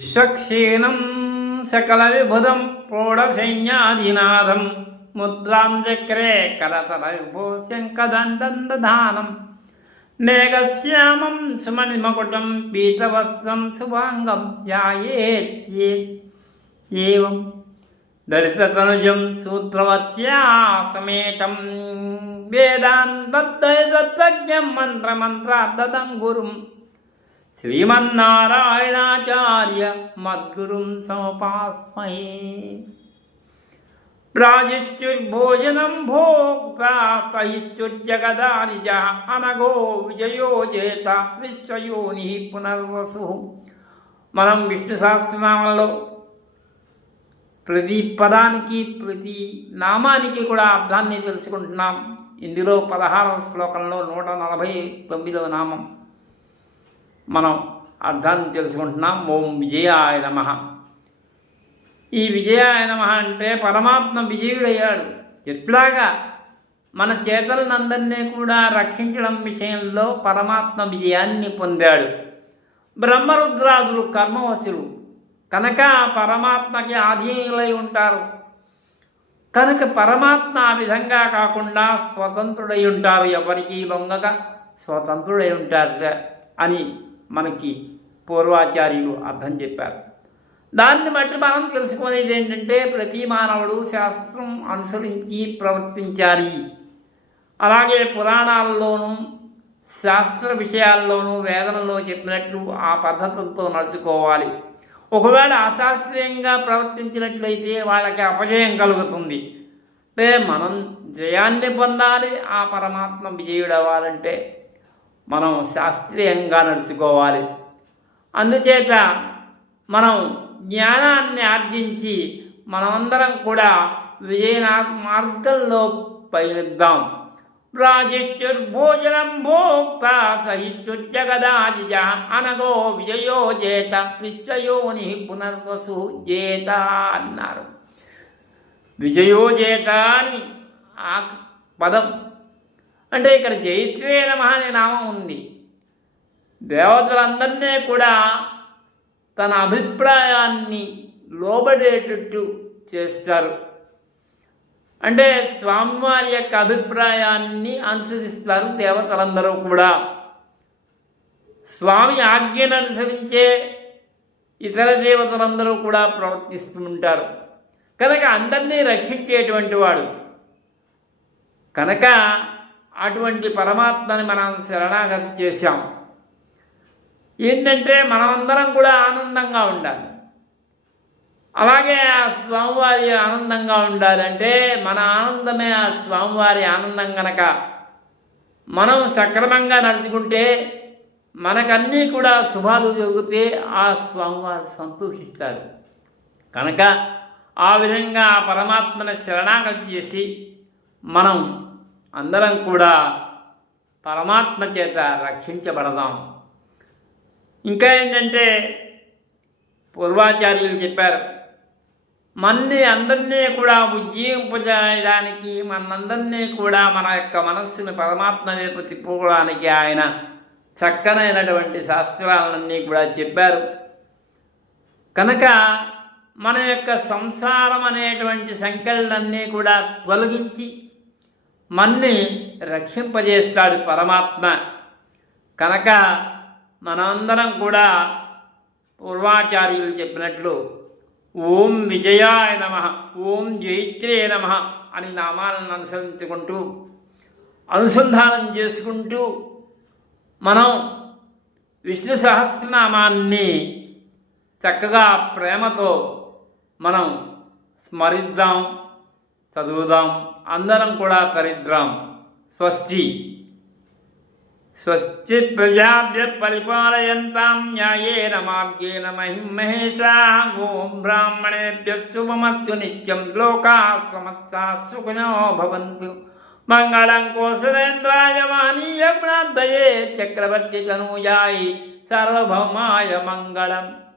విశ్వక్షీణం సకల విభుదం ప్రౌఢసైన్యాదినాథం ముద్రాం చక్రే కరతల విభో శంఖదండం దధానం మేఘశ్యామం సుమణిమకుటం పీతవస్త్రం శుభాంగం ధ్యాయేత్ ఏవం దళితతనుజం సూత్రవత్యా సమేతం వేదాంతద్వైతజ్ఞం మంత్రమంత్రార్థదం గురుం శ్రీమన్నారాయణాచార్య మద్గురుం సముపాస్మహే. రాజిష్యుర్భోజనం భోక్తా సహిష్యుర్జగదానిజ అనగో విజయో చేత విశ్వయోని పునర్వసు. మనం విష్ణు సహస్రనామంలో ప్రతి పదానికి ప్రతి నామానికి కూడా అర్థాన్ని తెలుసుకుంటున్నాం. ఇందులో పదహారవ శ్లోకంలో నూట నలభై తొమ్మిదవ నామం. మనం అర్థాన్ని తెలుసుకుంటున్నాం. ఓం విజయాయ నమ. ఈ విజయాయ నమ అంటే పరమాత్మ విజయుడయ్యాడు. ఎట్లాగా? మన చేతలనందరినీ కూడా రక్షించడం విషయంలో పరమాత్మ విజయాన్ని పొందాడు. బ్రహ్మరుద్రాదులు కర్మవశులు. కనుక పరమాత్మకి ఆధీనులై ఉంటారు. కనుక పరమాత్మ ఆ విధంగా కాకుండా స్వతంత్రుడై ఉంటారు. ఎవరికి లొంగక స్వతంత్రుడై ఉంటారు అని మనకి పూర్వాచార్యులు అర్థం చెప్పారు. దాన్ని బట్టి మనం తెలుసుకునేది ఏంటంటే ప్రతి మానవుడు శాస్త్రం అనుసరించి ప్రవర్తించాలి. అలాగే పురాణాల్లోనూ శాస్త్ర విషయాల్లోనూ వేదనలో చెప్పినట్లు ఆ పద్ధతులతో నడుచుకోవాలి. ఒకవేళ అశాస్త్రీయంగా ప్రవర్తించినట్లయితే వాళ్ళకి అపజయం కలుగుతుంది. అంటే మనం జయాన్ని పొందాలి ఆ పరమాత్మ విజయుడు అవ్వాలంటే మనం శాస్త్రీయంగా నడుచుకోవాలి. అందుచేత మనం జ్ఞానాన్ని ఆర్జించి మనమందరం కూడా విజయనా మార్గంలో పయనిద్దాం. రాజిష్యుర్భోజనం భోక్త సహిష్యుజగదాజిజ అనగో విజయో చేత విశ్వయోని పునర్వసు చేత అన్నారు. విజయోజేత అని ఆ పదం అంటే ఇక్కడ జైత్రే నమ అనే నామం ఉంది. దేవతలందరినీ కూడా తన అభిప్రాయాన్ని లోబడేటట్టు చేస్తారు. అంటే స్వామివారి యొక్క అభిప్రాయాన్ని అనుసరిస్తారు దేవతలందరూ కూడా. స్వామి ఆజ్ఞను అనుసరించే ఇతర దేవతలందరూ కూడా ప్రవర్తిస్తూ ఉంటారు. కనుక అందరినీ రక్షించేటువంటి వాడు. కనుక అటువంటి పరమాత్మని మనం శరణాగతి చేశాం. ఏంటంటే మనమందరం కూడా ఆనందంగా ఉండాలి. అలాగే ఆ స్వామివారి ఆనందంగా ఉండాలంటే మన ఆనందమే ఆ స్వామివారి ఆనందం కనుక మనం సక్రమంగా నడుచుకుంటే మనకన్నీ కూడా శుభాలు జరిగితే ఆ స్వామివారు సంతోషిస్తారు. కనుక ఆ విధంగా ఆ పరమాత్మని శరణాగతి చేసి మనం అందరం కూడా పరమాత్మ చేత రక్షించబడదాం. ఇంకా ఏంటంటే పూర్వాచార్యులు చెప్పారు మన్ని అందరినీ కూడా ఉజ్జీవింపజేయడానికి మనందరినీ కూడా మన యొక్క మనస్సును పరమాత్మ వైపు తిప్పుకోవడానికి ఆయన చక్కనైనటువంటి శాస్త్రాలన్నీ కూడా చెప్పారు. కనుక మన యొక్క సంసారం అనేటువంటి సంఖ్యలన్నీ కూడా తొలగించి మన్ని రక్షింపజేస్తాడు పరమాత్మ. కనుక మనందరం కూడా పూర్వాచార్యులు చెప్పినట్లు ఓం విజయాయ నమ ఓం జైత్రే నమ అని నామాలను అనుసరించుకుంటూ అనుసంధానం చేసుకుంటూ మనం విష్ణు సహస్రనామాన్ని చక్కగా ప్రేమతో మనం స్మరిద్దాం. చదువుదాం. అందరం కూడా తరిద్దాం స్వస్తి. స్వస్తి ప్రజాభ్య పరిపాలయంతాం న్యాయేన మార్గేణ మహిమహేషా ఓం బ్రాహ్మణేభ్య శుభమస్తు. నిత్యం లోకా సమస్తా సుఖినో భవంతు. మంగళం కోసలేంద్రాయ వాణీయ గుణాద్దయే చక్రవర్తి తనూయాయి సర్వభౌమాయ మంగళం.